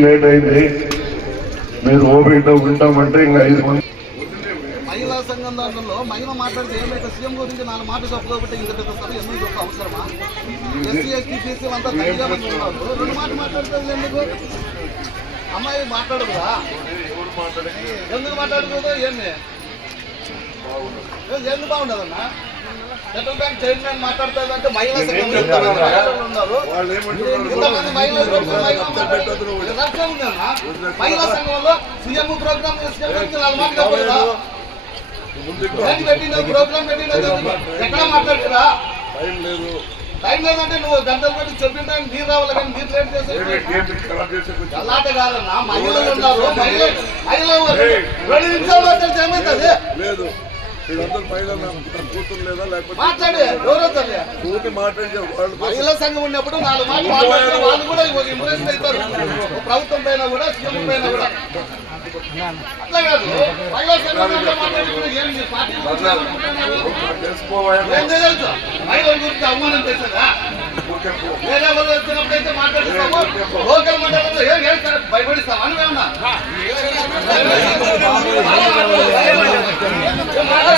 Late అయింది. మీరు ఓపిక ఉంటామంటే ఇంకా ఐదు మంది మహిళా సంఘం దాంట్లో మహిళ మాట్లాడితే ఏమైతే సీఎం గురించి నాలుగు మాటలు చెప్పకపోతే ఇంత పెద్ద సభ ఎందుకు చెప్ప అవసరమా? ఎస్సీ ఎస్టీ బీసీ అంతా తగిన మంది ఉన్నారు. రెండు మాటలు మాట్లాడుతుంది ఎందుకు? అమ్మాయి మాట్లాడదురా ఎందుకు మాట్లాడకూడదు ఏంది? ఏ- ఎందుకు బాగుండదన్నా? సెంట్రల్ బ్యాంక్ చైర్మన్ మాట్లాడుతుందంటే మహిళా సంఘం ఉన్నారు. ఇంతమంది మహిళలు మహిళా సంఘంలో సీఎం ప్రోగ్రామ్ సీఎం గురించి నాలుగు మాటలు చెప్పలేదా ఏంటి పెట్టిండు ప్రోగ్రామ్ పెట్టిండు ఎక్కడ మాట్లాడుతురా? టైం లేదు. టైం లేదంటే నువ్వు గంటలు పెట్టి చెప్పిన టైం నీరు రావాలి కానీ నీరు లేట్ చేసే అలాంటి కాదన్నా. మహిళలు ఉన్నారు. మహిళ మహిళలు రెండు నిమిషాలు లేదు. వీళ్ళందరూ కూతురు లేదా లేకపోతే కూతురు మాట్లాడే వాళ్ళు మహిళా సంఘం ఉన్నప్పుడు నాలుగు మాటలు మాట్లాడితే వాళ్ళు కూడా ఇంప్రెషన్ అవుతారు ప్రభుత్వం పైన కూడా సీఎం పైన కూడా. అట్లా కాదు. మహిళా సంఘం మహిళల గురించి అవమానం చేశారా? వేరే వాళ్ళు మాట్లాడిస్తాము. లోకల్ మండలంలో ఏం భయపడిస్తాం అని ఏమన్నా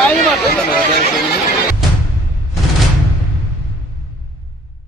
ఆయన మాట్లాడుతున్నారు